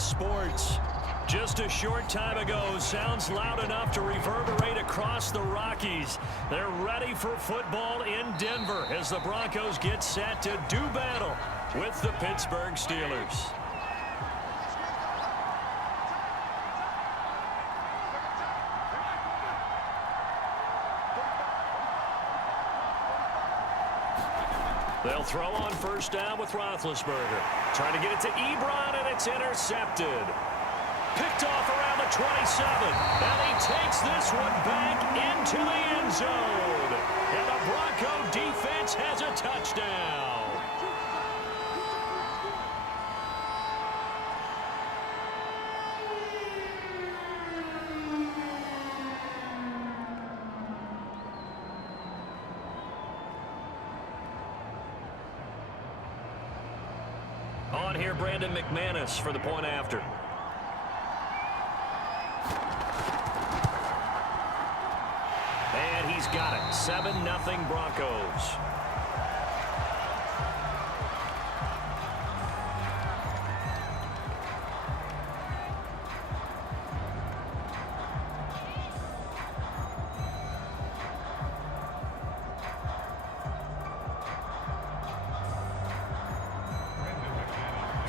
Sports. Just a short time ago, sounds loud enough to reverberate across the Rockies. They're ready for football in Denver as the Broncos get set to do battle with the Pittsburgh Steelers. They'll throw on first down with Roethlisberger. Trying to get it to Ebron, and it's intercepted. Picked off around the 27. And he takes this one back into the end zone. And the Bronco defense has a touchdown. On here, Brandon McManus for the point after. And he's got it. 7-0 Broncos.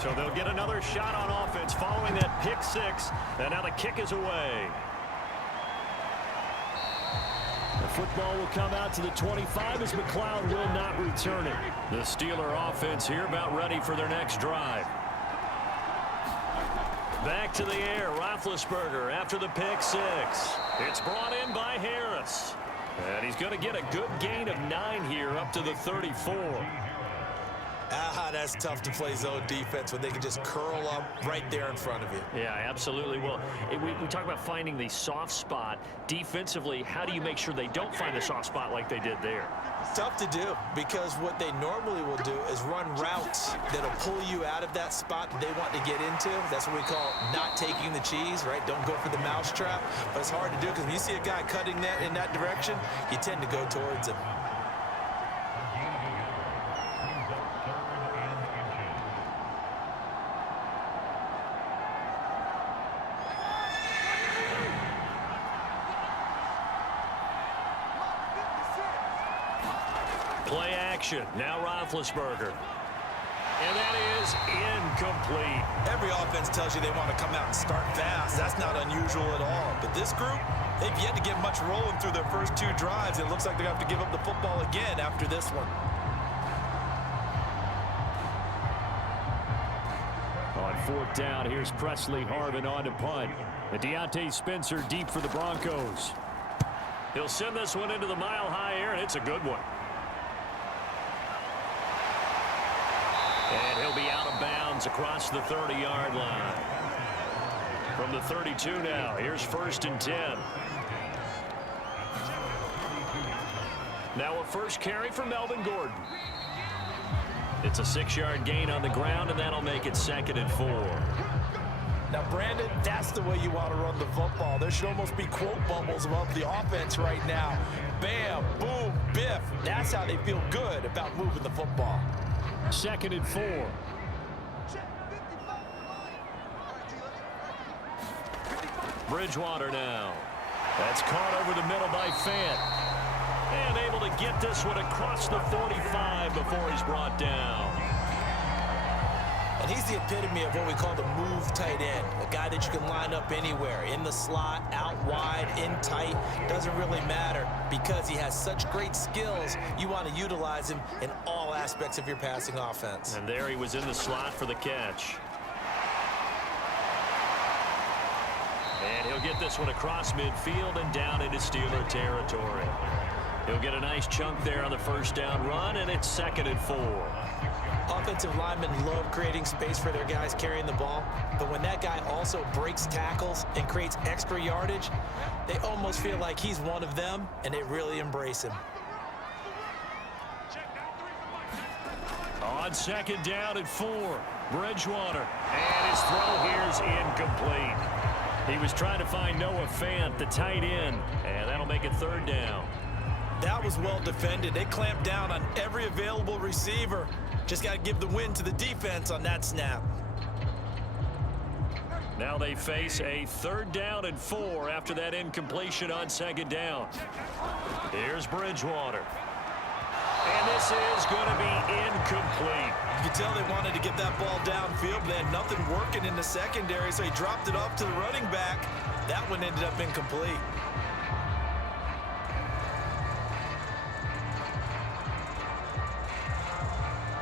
So they'll get another shot on offense following that pick six. And now the kick is away. The football will come out to the 25 as McLeod will not return it. The Steeler offense here about ready for their next drive. Back to the air, Roethlisberger after the pick six. It's brought in by Harris. And he's going to get a good gain of 9 here up to the 34. That's tough to play zone defense when they can just curl up right there in front of you. Yeah, absolutely. Well, we talk about finding the soft spot. Defensively, how do you make sure they don't find the soft spot like they did there? Tough to do, because what they normally will do is run routes that'll pull you out of that spot that they want to get into. That's what we call not taking the cheese, right? Don't go for the mousetrap. But it's hard to do because when you see a guy cutting that in that direction, you tend to go towards him. Play action. Now Roethlisberger. And that is incomplete. Every offense tells you they want to come out and start fast. That's not unusual at all. But this group, they've yet to get much rolling through their first 2 drives. It looks like they have to give up the football again after this one. On 4th down, here's Presley Harvin on to punt. And Deontay Spencer deep for the Broncos. He'll send this one into the mile-high air, and it's a good one. And he'll be out of bounds across the 30-yard line. From the 32 now, here's 1st and 10. Now a first carry for Melvin Gordon. It's a 6-yard gain on the ground, and that'll make it 2nd and 4. Now, Brandon, that's the way you want to run the football. There should almost be quote bubbles above the offense right now. Bam, boom, biff. That's how they feel good about moving the football. 2nd and 4. Bridgewater now. That's caught over the middle by Fant. And able to get this one across the 45 before he's brought down. And he's the epitome of what we call the move tight end. A guy that you can line up anywhere. In the slot, out wide, in tight. Doesn't really matter because he has such great skills. You want to utilize him in all aspects of your passing offense. And there he was in the slot for the catch. And he'll get this one across midfield and down into Steeler territory. He'll get a nice chunk there on the first down run, and it's 2nd and 4. Offensive linemen love creating space for their guys carrying the ball, but when that guy also breaks tackles and creates extra yardage, they almost feel like he's one of them, and they really embrace him. On 2nd down and 4, Bridgewater. And his throw here's incomplete. He was trying to find Noah Fant, the tight end, and that'll make it 3rd down. That was well defended. They clamped down on every available receiver. Just got to give the win to the defense on that snap. Now they face a 3rd down and 4 after that incompletion on 2nd down. Here's Bridgewater. And this is going to be incomplete. You can tell they wanted to get that ball downfield, but they had nothing working in the secondary, so he dropped it off to the running back. That one ended up incomplete.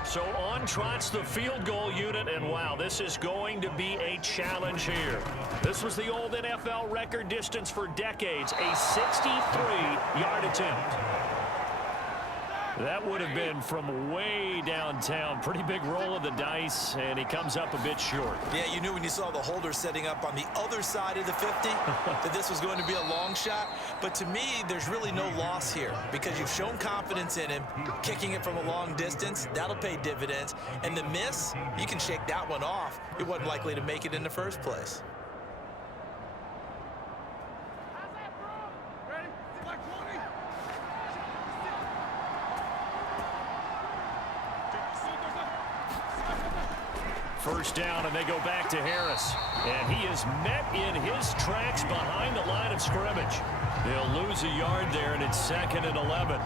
So on trots the field goal unit, and wow, this is going to be a challenge here. This was the old NFL record distance for decades, a 63-yard attempt. That would have been from way downtown. Pretty big roll of the dice, and he comes up a bit short. Yeah, you knew when you saw the holder setting up on the other side of the 50 that this was going to be a long shot. But to me, there's really no loss here because you've shown confidence in him. Kicking it from a long distance, that'll pay dividends. And the miss, you can shake that one off. It wasn't likely to make it in the first place. First down, and they go back to Harris. And he is met in his tracks behind the line of scrimmage. They'll lose a yard there, and it's 2nd and 11.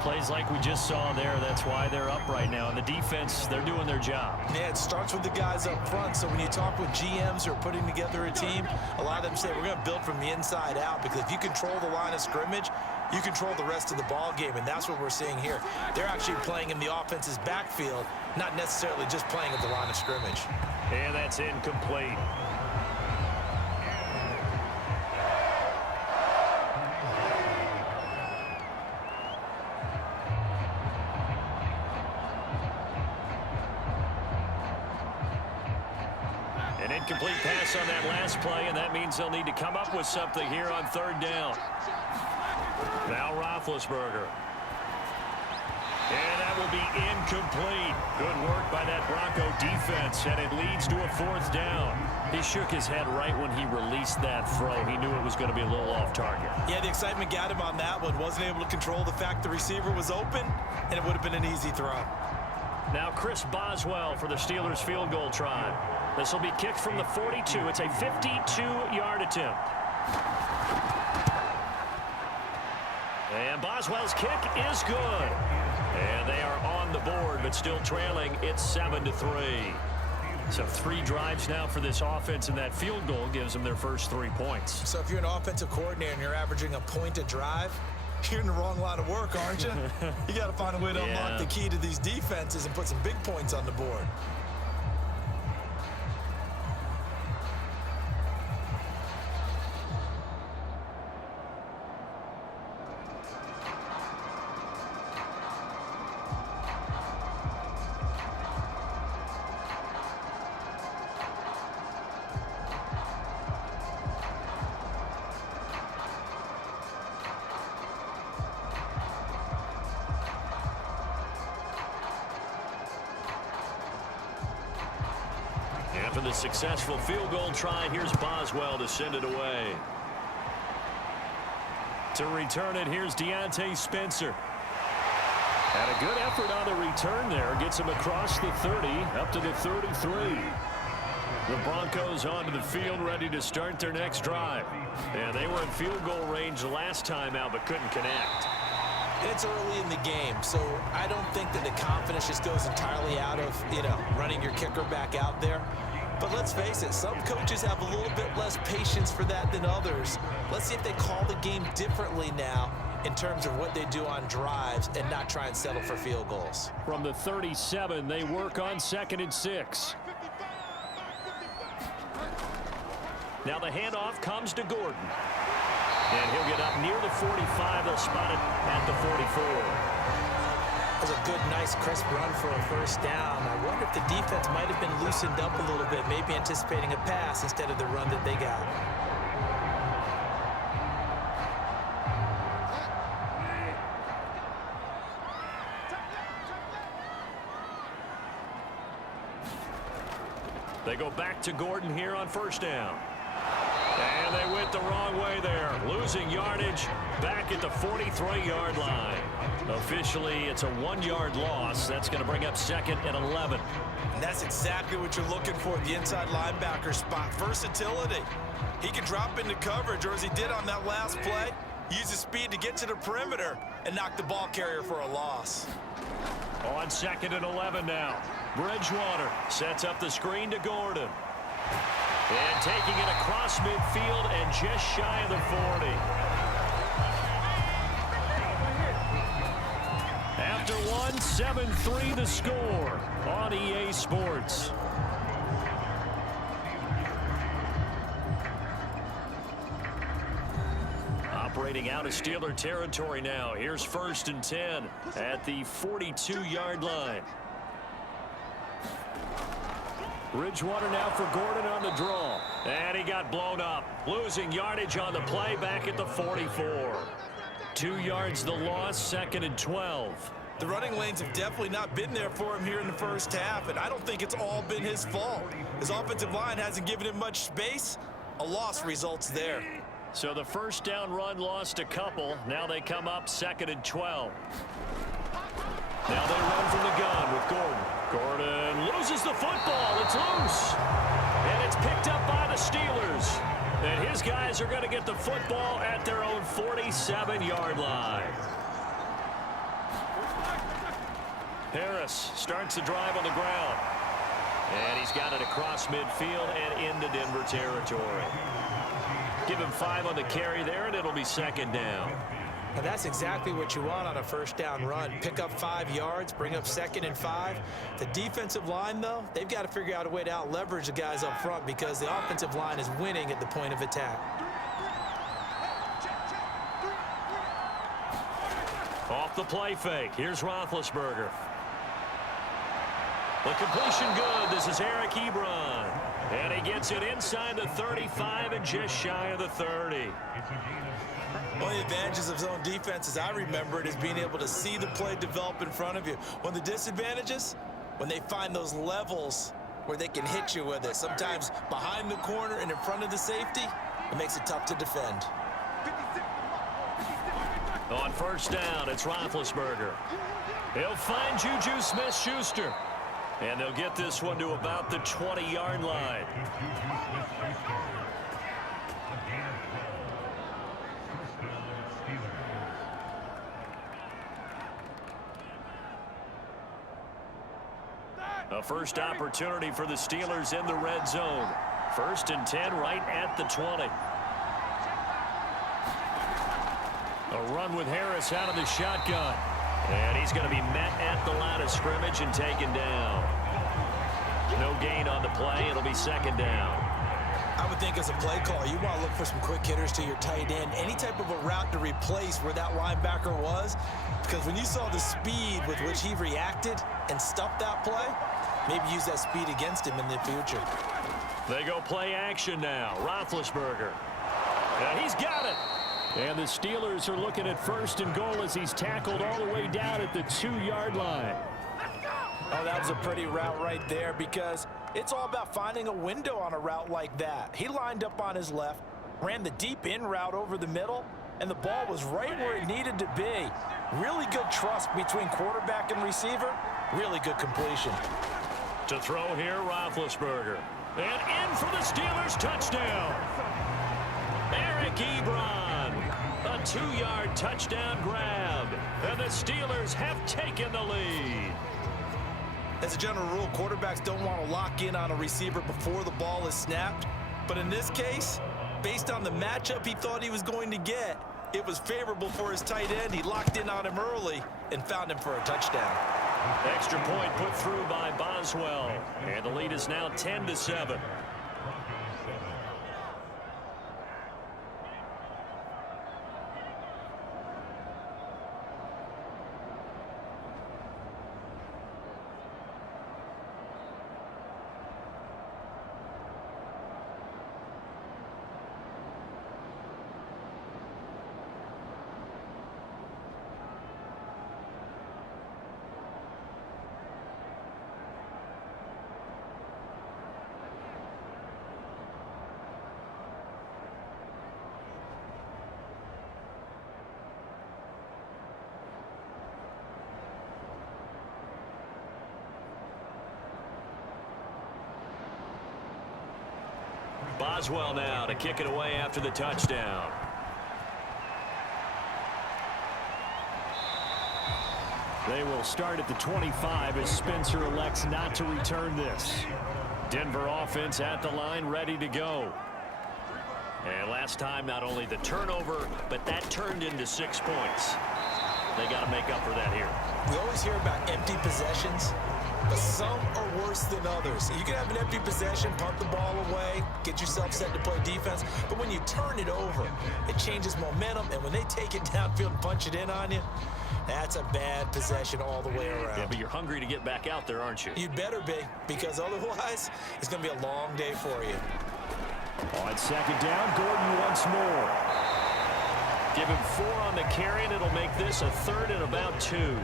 Plays like we just saw there. That's why they're up right now. And the defense, they're doing their job. Yeah, it starts with the guys up front. So when you talk with GMs who are putting together a team, a lot of them say we're going to build from the inside out, because if you control the line of scrimmage, you control the rest of the ball game, and that's what we're seeing here. They're actually playing in the offense's backfield, not necessarily just playing at the line of scrimmage. And that's incomplete. An incomplete pass on that last play, and that means they'll need to come up with something here on 3rd down. Now Roethlisberger. And that will be incomplete. Good work by that Bronco defense, and it leads to a 4th down. He shook his head right when he released that throw. He knew it was going to be a little off target. Yeah, the excitement got him on that one. Wasn't able to control the fact the receiver was open, and it would have been an easy throw. Now Chris Boswell for the Steelers field goal try. This will be kicked from the 42. It's a 52-yard attempt. And Boswell's kick is good. And they are on the board, but still trailing. It's 7-3. So 3 drives now for this offense, and that field goal gives them their first 3 points. So if you're an offensive coordinator and you're averaging a point a drive, you're in the wrong line of work, aren't you? You got to find a way to unlock the key to these defenses and put some big points on the board. After the successful field goal try, here's Boswell to send it away. To return it, here's Deontay Spencer. And a good effort on the return there. Gets him across the 30, up to the 33. The Broncos onto the field, ready to start their next drive. And they were in field goal range last time out, but couldn't connect. It's early in the game, so I don't think that the confidence just goes entirely out of, running your kicker back out there. But let's face it, some coaches have a little bit less patience for that than others. Let's see if they call the game differently now in terms of what they do on drives and not try and settle for field goals. From the 37, they work on 2nd and 6. Now the handoff comes to Gordon. And he'll get up near the 45. They'll spot it at the 44. That was a good, nice, crisp run for a first down. I wonder if the defense might have been loosened up a little bit, maybe anticipating a pass instead of the run that they got. They go back to Gordon here on 1st down. And they went the wrong way there, losing yardage back at the 43-yard line. Officially, it's a 1-yard loss. That's going to bring up 2nd and 11. And that's exactly what you're looking for, the inside linebacker spot. Versatility. He can drop into coverage, or as he did on that last play, use his speed to get to the perimeter and knock the ball carrier for a loss. On 2nd and 11 now. Bridgewater sets up the screen to Gordon. And taking it across midfield and just shy of the 40. After one, 7-3 the score on EA Sports. Operating out of Steeler territory now. Here's 1st and 10 at the 42-yard line. Bridgewater now for Gordon on the draw. And he got blown up. Losing yardage on the play back at the 44. 2 yards the loss, 2nd and 12. The running lanes have definitely not been there for him here in the first half, and I don't think it's all been his fault. His offensive line hasn't given him much space. A loss results there. So the first down run lost a couple. Now they come up 2nd and 12. Now they run from the gun with Gordon. Gordon loses the football. It's loose. And it's picked up by the Steelers. And his guys are going to get the football at their own 47-yard line. Harris starts the drive on the ground. And he's got it across midfield and into Denver territory. Give him 5 on the carry there, and it'll be 2nd down. And that's exactly what you want on a first down run. Pick up 5 yards, bring up 2nd and 5. The defensive line, though, they've got to figure out a way to out-leverage the guys up front because the offensive line is winning at the point of attack. Off the play fake. Here's Roethlisberger. The completion good. This is Eric Ebron. And he gets it inside the 35 and just shy of the 30. One of the advantages of zone defense, as I remember it, is being able to see the play develop in front of you. One of the disadvantages, when they find those levels where they can hit you with it, sometimes behind the corner and in front of the safety, it makes it tough to defend. On first down, it's Roethlisberger. He'll find Juju Smith-Schuster. And they'll get this one to about the 20-yard line. A first opportunity for the Steelers in the red zone. 1st and 10 right at the 20. A run with Harris out of the shotgun. And he's going to be met at the line of scrimmage and taken down. No gain on the play. It'll be 2nd down. I would think as a play call, you want to look for some quick hitters to your tight end. Any type of a route to replace where that linebacker was. Because when you saw the speed with which he reacted and stuffed that play, maybe use that speed against him in the future. They go play action now. Roethlisberger. And he's got it. And the Steelers are looking at 1st and goal as he's tackled all the way down at the 2-yard line. Oh, that was a pretty route right there because it's all about finding a window on a route like that. He lined up on his left, ran the deep in route over the middle, and the ball was right where it needed to be. Really good trust between quarterback and receiver. Really good completion. To throw here, Roethlisberger. And in for the Steelers touchdown. Eric Ebron. A 2-yard touchdown grab. And the Steelers have taken the lead. As a general rule, quarterbacks don't want to lock in on a receiver before the ball is snapped. But in this case, based on the matchup he thought he was going to get, it was favorable for his tight end. He locked in on him early and found him for a touchdown. Extra point put through by Boswell. And the lead is now 10-7. Boswell now to kick it away after the touchdown. They will start at the 25 as Spencer elects not to return this. Denver offense at the line, ready to go. And last time, not only the turnover, but that turned into 6 points. They got to make up for that here. We always hear about empty possessions, but some are worse than others. You can have an empty possession, punt the ball away, get yourself set to play defense, but when you turn it over, it changes momentum, and when they take it downfield and punch it in on you, that's a bad possession all the way around. Yeah, but you're hungry to get back out there, aren't you? You'd better be, because otherwise, it's going to be a long day for you. On second down, Gordon once more. Give him 4 on the carry, and it'll make this a 3rd and about 2.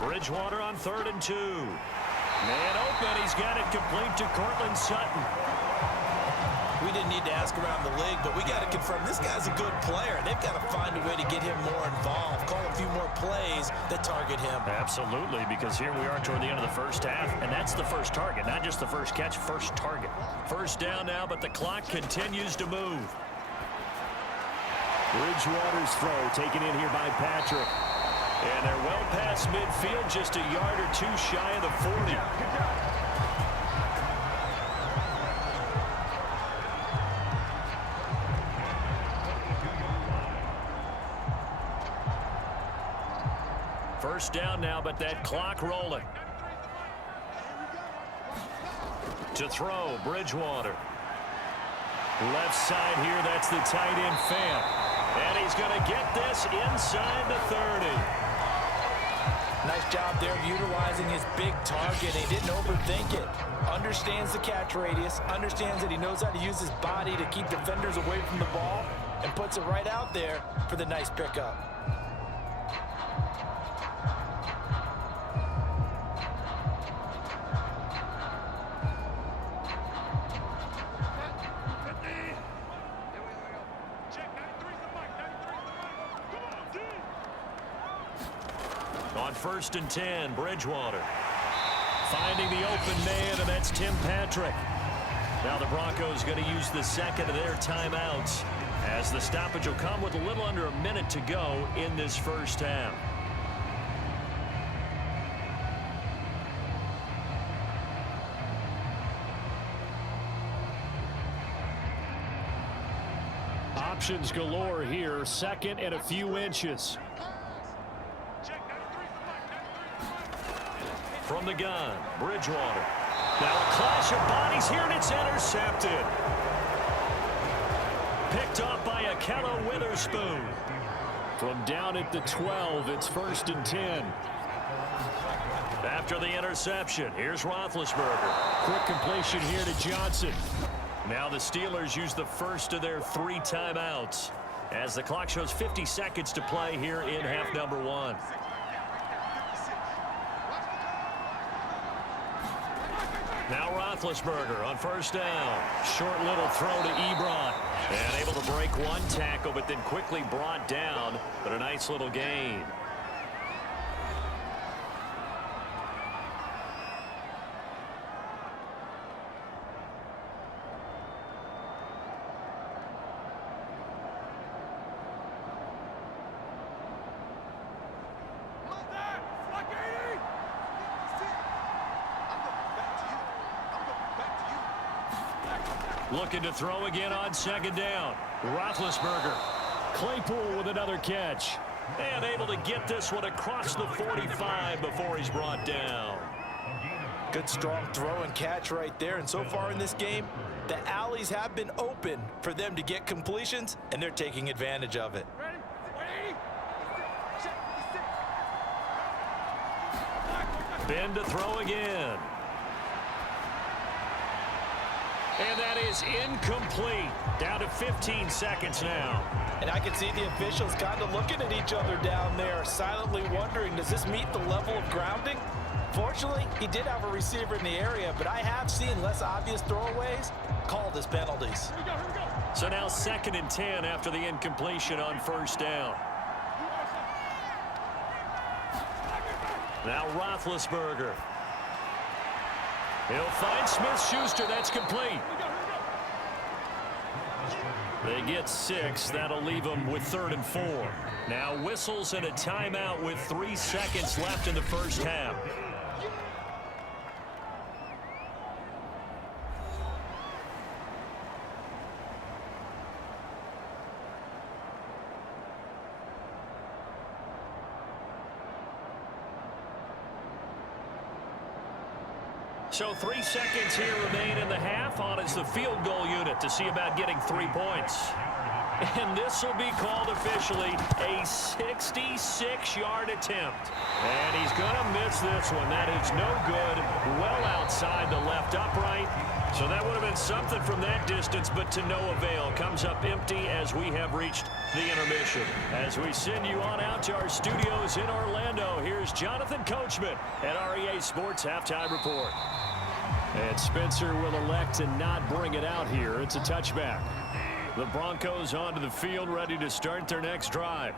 Bridgewater on 3rd and 2. Man open. He's got it complete to Cortland Sutton. We didn't need to ask around the league, but we got to confirm this guy's a good player. They've got to find a way to get him more involved, call a few more plays that target him. Absolutely, because here we are toward the end of the first half, and that's the first target, not just the first catch, first target. First down now, but the clock continues to move. Bridgewater's throw taken in here by Patrick. And they're well past midfield, just a yard or 2 shy of the 40. First down now, but that clock rolling. To throw, Bridgewater. Left side here, that's the tight end Fant. And he's going to get this inside the 30. Nice job there of utilizing his big target. He didn't overthink it. Understands the catch radius, understands that he knows how to use his body to keep defenders away from the ball, and puts it right out there for the nice pickup. On 1st and 10, Bridgewater finding the open man, and that's Tim Patrick. Now the Broncos going to use the second of their timeouts as the stoppage will come with a little under a minute to go in this first half. Options galore here, 2nd and a few inches. From the gun, Bridgewater. Now a clash of bodies here, and it's intercepted. Picked off by Akello Witherspoon. From down at the 12, it's 1st and 10. After the interception, here's Roethlisberger. Quick completion here to Johnson. Now the Steelers use the first of their 3 timeouts as the clock shows 50 seconds to play here in half number 1. Now Roethlisberger on 1st down. Short little throw to Ebron. And able to break 1 tackle, but then quickly brought down. But a nice little gain. Looking to throw again on 2nd down. Roethlisberger. Claypool with another catch. And able to get this one across the 45 before he's brought down. Good strong throw and catch right there. And so far in this game, the alleys have been open for them to get completions, and they're taking advantage of it. Ben to throw again. And that is incomplete. Down to 15 seconds now. And I can see the officials kind of looking at each other down there, silently wondering, does this meet the level of grounding? Fortunately, he did have a receiver in the area, but I have seen less obvious throwaways called as penalties. Here we go. So now 2nd and 10 after the incompletion on 1st down. Now Roethlisberger. He'll find Smith-Schuster. That's complete. They get 6. That'll leave them with 3rd and 4. Now whistles and a timeout with 3 seconds left in the first half. So 3 seconds here remain in the half. On is the field goal unit to see about getting 3 points. And this will be called officially a 66-yard attempt. And he's going to miss this one. That is no good. Well outside the left upright. So that would have been something from that distance, but to no avail. Comes up empty as we have reached the intermission. As we send you on out to our studios in Orlando, here's Jonathan Coachman at REA Sports Halftime Report. And Spencer will elect to not bring it out here. It's a touchback. The Broncos onto the field, ready to start their next drive.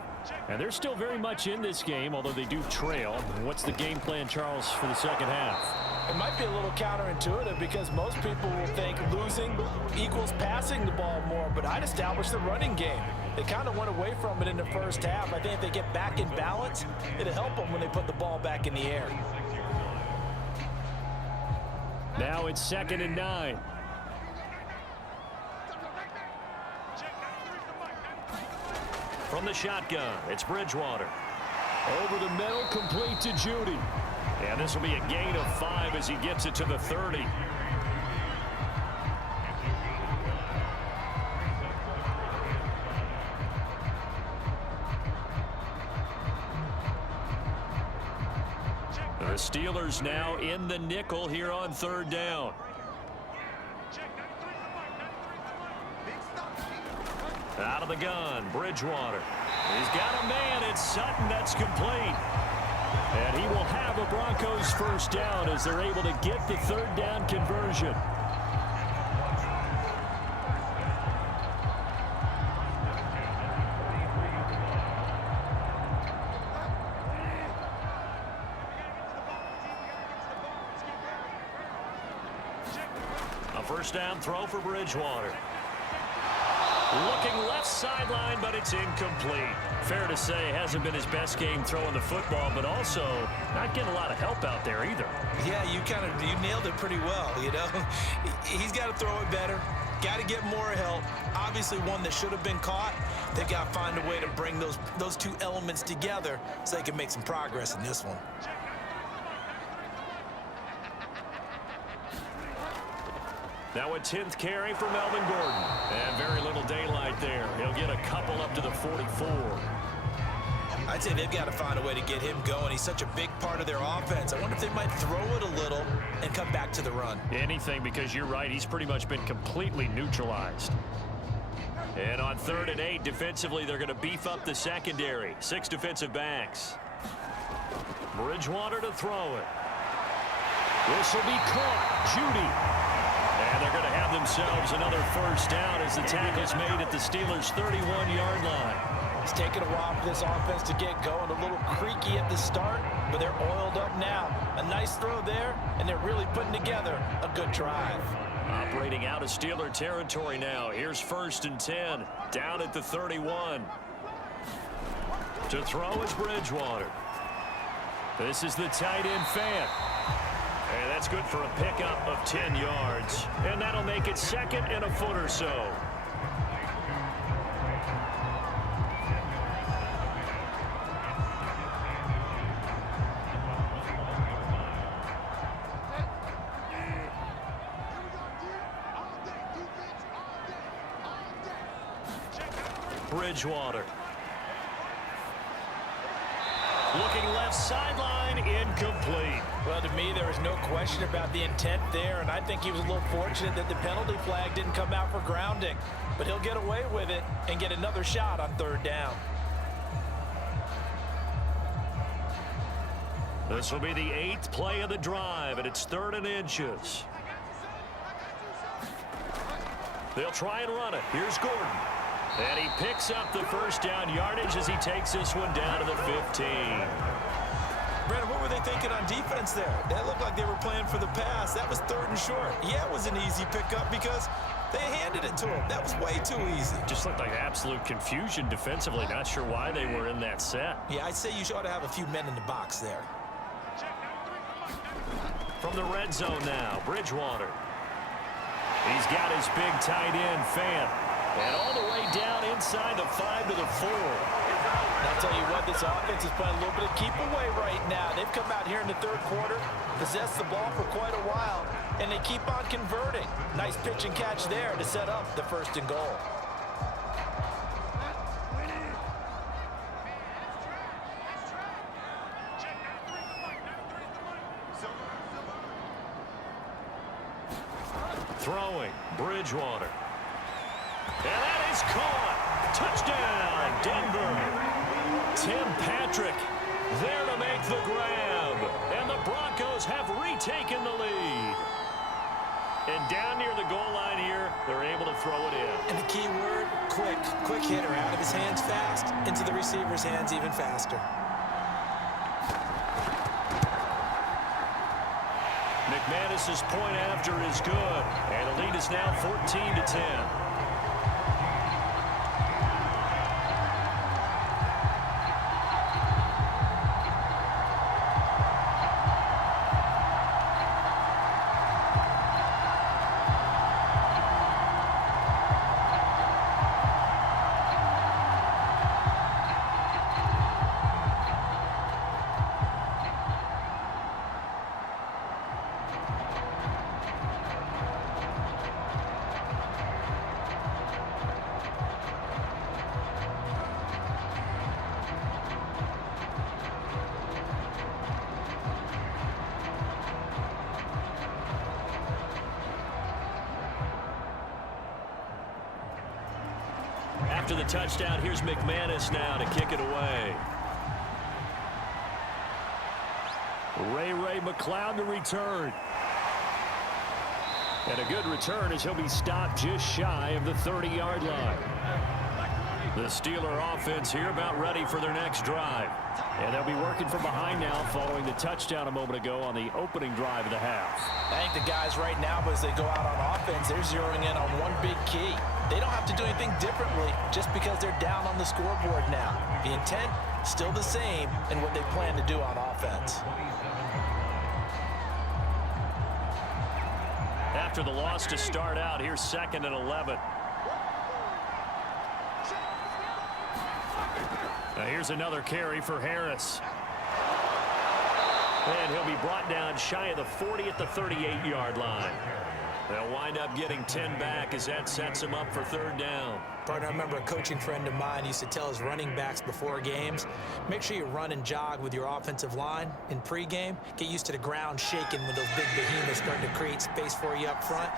And they're still very much in this game, although they do trail. What's the game plan, Charles, for the second half? It might be a little counterintuitive because most people will think losing equals passing the ball more, but I'd establish the running game. They kind of went away from it in the first half. I think if they get back in balance, it'll help them when they put the ball back in the air. Now it's 2nd and 9. From the shotgun, it's Bridgewater. Over the middle, complete to Judy. And this will be a gain of 5 as he gets it to the 30. The Steelers now in the nickel here on 3rd down. Out of the gun, Bridgewater. He's got a man. It's Sutton. That's complete. And he will have a Broncos first down as they're able to get the 3rd down conversion. A first down throw for Bridgewater. Looking left sideline, but it's incomplete. Fair to say, hasn't been his best game throwing the football, but also not getting a lot of help out there either. Yeah, you nailed it pretty well, you know. He's got to throw it better. Got to get more help. Obviously one that should have been caught. They've got to find a way to bring those two elements together so they can make some progress in this one. Now a 10th carry for Melvin Gordon. And very little daylight there. He'll get a couple up to the 44. I'd say they've got to find a way to get him going. He's such a big part of their offense. I wonder if they might throw it a little and come back to the run. Anything, because you're right. He's pretty much been completely neutralized. And on 3rd and 8, defensively, they're going to beef up the secondary. 6 defensive backs. Bridgewater to throw it. This will be caught. Judy. And they're going to have themselves another first down as the tackle's made at the Steelers' 31-yard line. It's taken a while for this offense to get going. A little creaky at the start, but they're oiled up now. A nice throw there, and they're really putting together a good drive. Operating out of Steeler territory now. Here's 1st and 10, down at the 31. To throw is Bridgewater. This is the tight end fan. And that's good for a pickup of 10 yards. And that'll make it 2nd and a foot or so. Bridgewater. Looking left sideline, incomplete. Well, to me, there was no question about the intent there, and I think he was a little fortunate that the penalty flag didn't come out for grounding. But he'll get away with it and get another shot on third down. This will be the 8th play of the drive, and it's 3rd and inches. They'll try and run it. Here's Gordon. And he picks up the first down yardage as he takes this one down to the 15. Brandon, what were they thinking on defense there? That looked like they were playing for the pass. That was 3rd and short. Yeah, it was an easy pickup because they handed it to him. That was way too easy. Just looked like absolute confusion defensively. Not sure why they were in that set. Yeah, I'd say you ought to have a few men in the box there. From the red zone now, Bridgewater. He's got his big tight end, Fant. And all the way down inside the 5 to the 4. And I'll tell you what, this offense is playing a little bit of keep away right now. They've come out here in the 3rd quarter, possessed the ball for quite a while, and they keep on converting. Nice pitch and catch there to set up the 1st and goal. Throwing, Bridgewater. And that is caught. Touchdown, Denver. Tim Patrick there to make the grab. And the Broncos have retaken the lead. And down near the goal line here, they're able to throw it in. And the key word, quick. Quick hitter out of his hands fast, into the receiver's hands even faster. McManus's point after is good. And the lead is now 14-10. After the touchdown, here's McManus now to kick it away. Ray McLeod to return. And a good return as he'll be stopped just shy of the 30-yard line. The Steeler offense here about ready for their next drive. And they'll be working from behind now following the touchdown a moment ago on the opening drive of the half. I think the guys right now, as they go out on offense, they're zeroing in on one big key. They don't have to do anything differently just because they're down on the scoreboard now. The intent, still the same in what they plan to do on offense. After the loss to start out, here's 2nd and 11. Now here's another carry for Harris. And he'll be brought down shy of the 40 at the 38-yard line. They'll wind up getting 10 back as that sets him up for 3rd down. Partner, I remember a coaching friend of mine used to tell his running backs before games, make sure you run and jog with your offensive line in pregame. Get used to the ground shaking when those big behemoths starting to create space for you up front.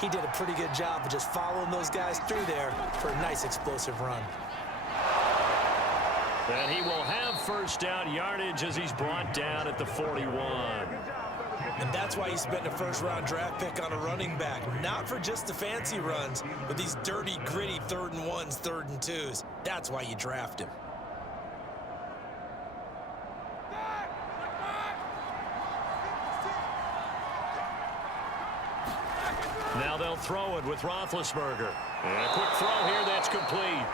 He did a pretty good job of just following those guys through there for a nice explosive run. And he will have 1st down yardage as he's brought down at the 41. And that's why you spent a 1st-round draft pick on a running back. Not for just the fancy runs, but these dirty, gritty 3rd and 1s, 3rd and 2s. That's why you draft him. Now they'll throw it with Roethlisberger. And a quick throw here that's complete.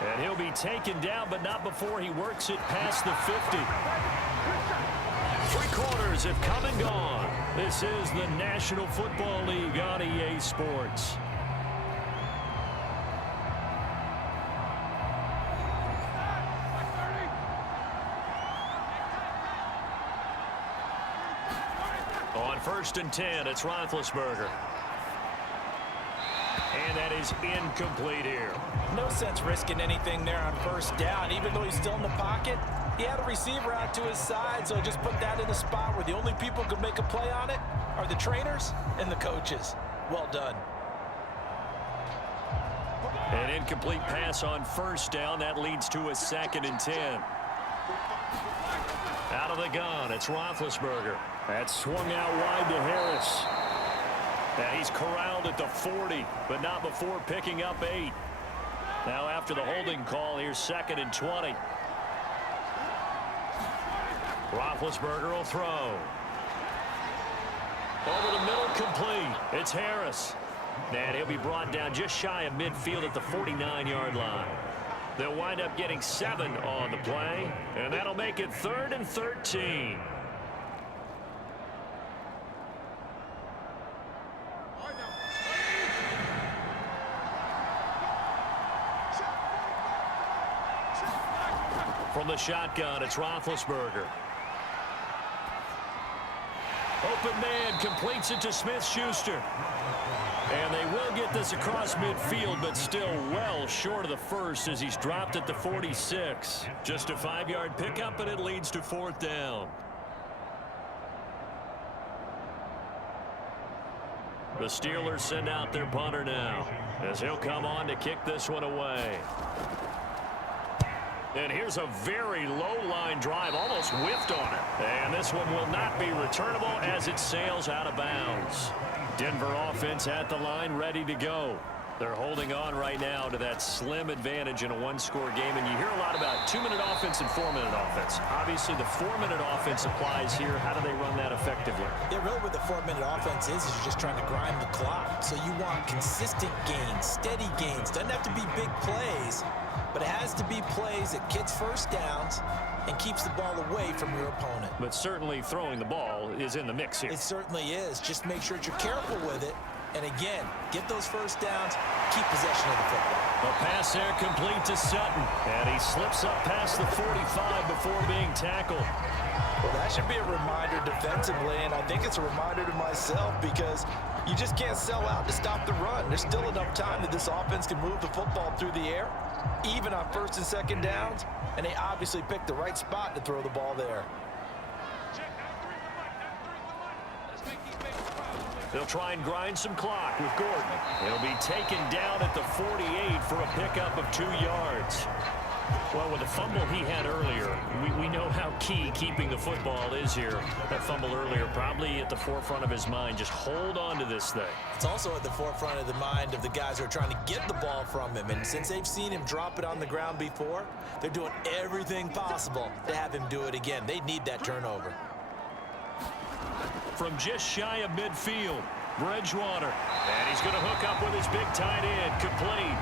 And he'll be taken down, but not before he works it past the 50. 3 quarters have come and gone. This is the National Football League on EA Sports. On 1st and 10, it's Roethlisberger. And that is incomplete here. No sense risking anything there on 1st down. Even though he's still in the pocket, He had a receiver out to his side, so just put that in a spot where the only people who can make a play on it are the trainers and the coaches. Well done. An incomplete pass on first down. That leads to a 2nd and 10. Out of the gun, it's Roethlisberger. That's swung out wide to Harris. And he's corralled at the 40, but not before picking up 8. Now after the holding call, here's 2nd and 20. Roethlisberger will throw. Over the middle, complete. It's Harris. And he'll be brought down just shy of midfield at the 49-yard line. They'll wind up getting 7 on the play, and that'll make it 3rd and 13. From the shotgun, it's Roethlisberger. Open man completes it to Smith-Schuster. And they will get this across midfield, but still well short of the first as he's dropped at the 46. Just a 5-yard pickup, and it leads to 4th down. The Steelers send out their punter now as he'll come on to kick this one away. And here's a very low-line drive, almost whiffed on it. And this one will not be returnable as it sails out of bounds. Denver offense at the line, ready to go. They're holding on right now to that slim advantage in a one-score game. And you hear a lot about 2-minute offense and 4-minute offense. Obviously, the 4-minute offense applies here. How do they run that effectively? Yeah, really what the 4-minute offense is you're just trying to grind the clock. So you want consistent gains, steady gains. Doesn't have to be big plays, but it has to be plays that gets first downs and keeps the ball away from your opponent. But certainly throwing the ball is in the mix here. It certainly is. Just make sure that you're careful with it. And again, get those first downs, keep possession of the football. A pass there complete to Sutton. And he slips up past the 45 before being tackled. Well, that should be a reminder defensively, and I think it's a reminder to myself because you just can't sell out to stop the run. There's still enough time that this offense can move the football through the air, even on 1st and 2nd downs, and they obviously picked the right spot to throw the ball there. They'll try and grind some clock with Gordon. He'll be taken down at the 48 for a pickup of 2 yards. Well, with the fumble he had earlier, we know how key keeping the football is here. That fumble earlier probably at the forefront of his mind. Just hold on to this thing. It's also at the forefront of the mind of the guys who are trying to get the ball from him. And since they've seen him drop it on the ground before, they're doing everything possible to have him do it again. They need that turnover. From just shy of midfield, Bridgewater. And he's going to hook up with his big tight end, complete.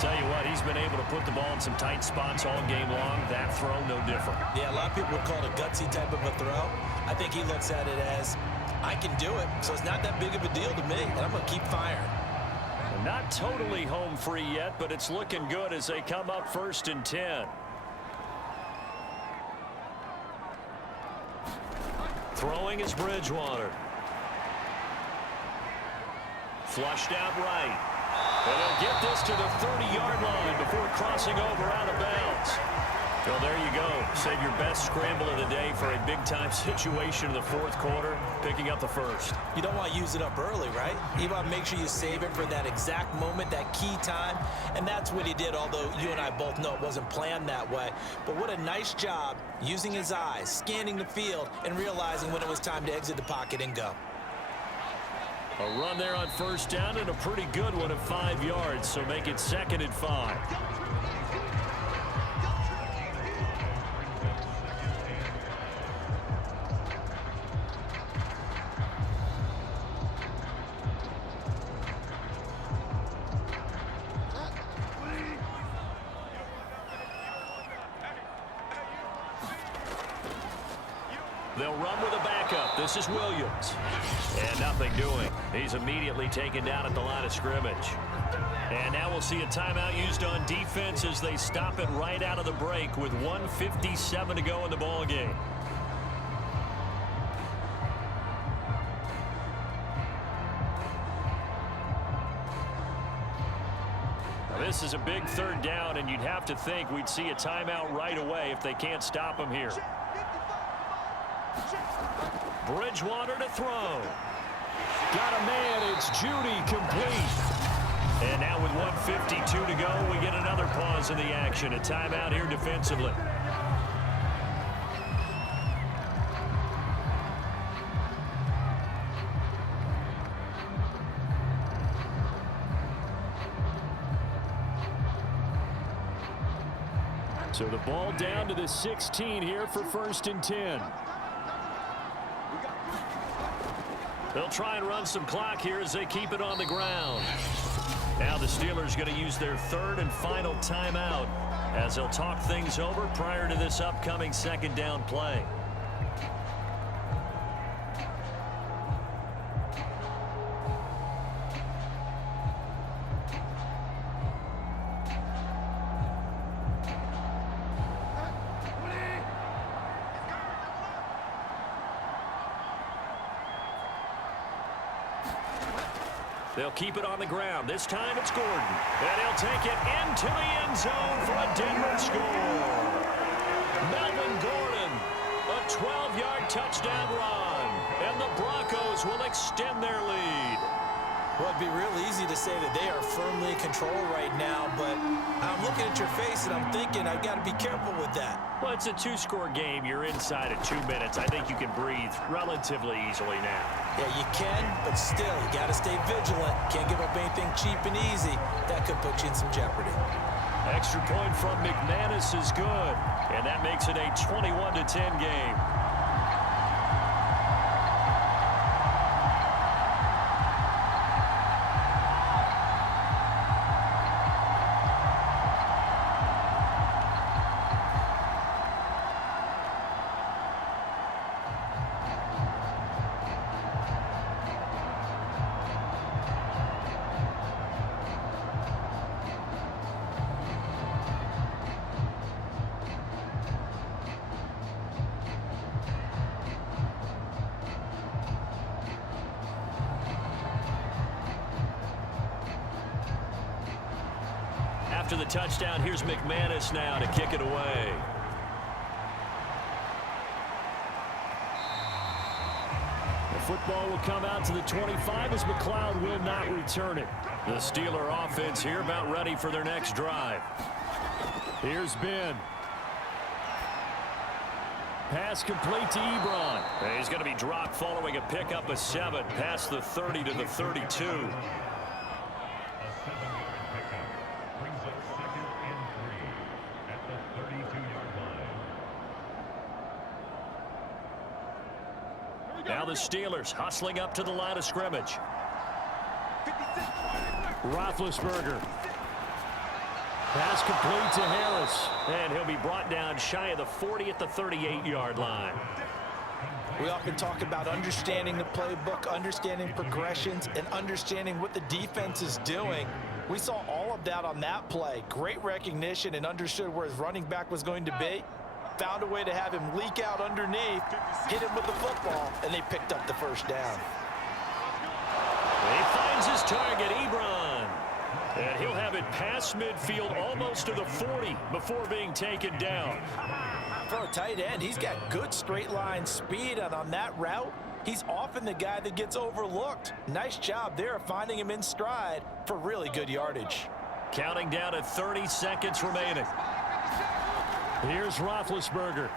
Tell you what, he's been able to put the ball in some tight spots all game long. That throw, no different. Yeah, a lot of people would call it a gutsy type of a throw. I think he looks at it as, I can do it, so it's not that big of a deal to me, and I'm going to keep firing. Not totally home free yet, but it's looking good as they come up 1st and 10. Throwing is Bridgewater. Flushed out right. And they'll get this to the 30-yard line before crossing over out of bounds. Well, there you go. Save your best scramble of the day for a big-time situation in the 4th quarter, picking up the 1st. You don't want to use it up early, right? You want to make sure you save it for that exact moment, that key time. And that's what he did, although you and I both know it wasn't planned that way. But what a nice job using his eyes, scanning the field, and realizing when it was time to exit the pocket and go. A run there on 1st down and a pretty good one of 5 yards, so make it 2nd and 5. They'll run with a backup. This is Williams. And nothing doing. He's immediately taken down at the line of scrimmage. And now we'll see a timeout used on defense as they stop it right out of the break with 1:57 to go in the ball game. this is a big third down, and you'd have to think we'd see a timeout right away if they can't stop him here. Bridgewater to throw. Got a man. It's Judy, complete. And now with 1:52 to go, we get another pause in the action. A timeout here defensively. So the ball down to the 16 here for 1st and 10. They'll try and run some clock here as they keep it on the ground. Now the Steelers going to use their 3rd and final timeout as they'll talk things over prior to this upcoming 2nd down play. They'll keep it on the ground. This time it's Gordon. And he'll take it into the end zone for a Denver score. Melvin Gordon, a 12-yard touchdown run. And the Broncos will extend their lead. Well, it'd be real easy to say that they are firmly in control right now, but I'm looking at your face and I'm thinking I've got to be careful with that. Well, it's a 2-score game. You're inside of 2 minutes. I think you can breathe relatively easily now. Yeah, you can, but still, you got to stay vigilant. Can't give up anything cheap and easy. That could put you in some jeopardy. Extra point from McManus is good, and that makes it a 21-10 game. After the touchdown, here's McManus now to kick it away. The football will come out to the 25 as McLeod will not return it. The Steeler offense here about ready for their next drive. Here's Ben. Pass complete to Ebron. And he's going to be dropped following a pickup of 7 past the 30 to the 32. Now the Steelers hustling up to the line of scrimmage. Roethlisberger. Pass complete to Harris. And he'll be brought down shy of the 40 at the 38-yard line. We often talk about understanding the playbook, understanding progressions, and understanding what the defense is doing. We saw all of that on that play. Great recognition and understood where his running back was going to be. Found a way to have him leak out underneath, hit him with the football, and they picked up the first down. He finds his target, Ebron. And he'll have it past midfield almost to the 40 before being taken down. For a tight end, he's got good straight line speed, and on that route, he's often the guy that gets overlooked. Nice job there finding him in stride for really good yardage. Counting down at 30 seconds remaining. Here's Roethlisberger.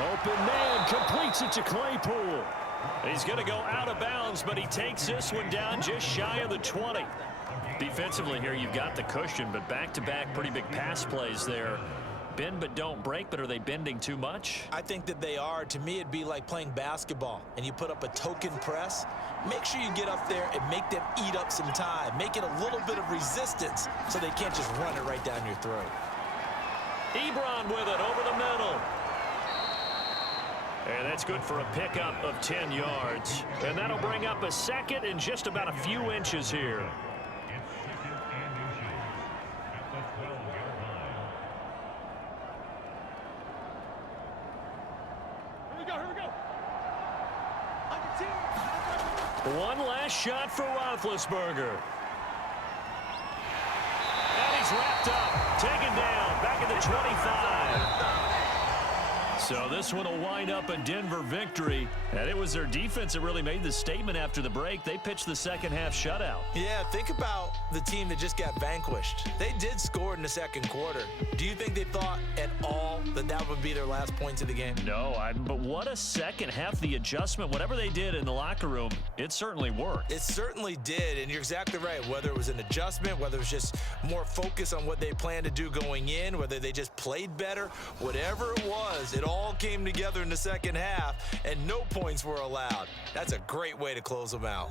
Open man, completes it to Claypool. He's going to go out of bounds, but he takes this one down just shy of the 20. Defensively here, you've got the cushion, but back-to-back pretty big pass plays there. Bend but don't break, but are they bending too much? I think that they are. To me, it'd be like playing basketball, and you put up a token press. Make sure you get up there and make them eat up some time. Make it a little bit of resistance so they can't just run it right down your throat. Ebron with it over the middle. And that's good for a pickup of 10 yards. And that'll bring up a second and just about a few inches here. Here we go. One last shot for Roethlisberger. wrapped up, taken down, back at the 25. So this one will wind up a Denver victory. And it was their defense that really made the statement after the break. They pitched the second half shutout. Yeah, think about the team that just got vanquished. They did score in the second quarter. Do you think they thought at all that that would be their last points of the game? No, but what a second half. The adjustment, whatever they did in the locker room, it certainly worked. It certainly did, and you're exactly right. Whether it was an adjustment, whether it was just more focus on what they planned to do going in, whether they just played better, whatever it was, it all came together in the second half, and no points were allowed. That's a great way to close them out.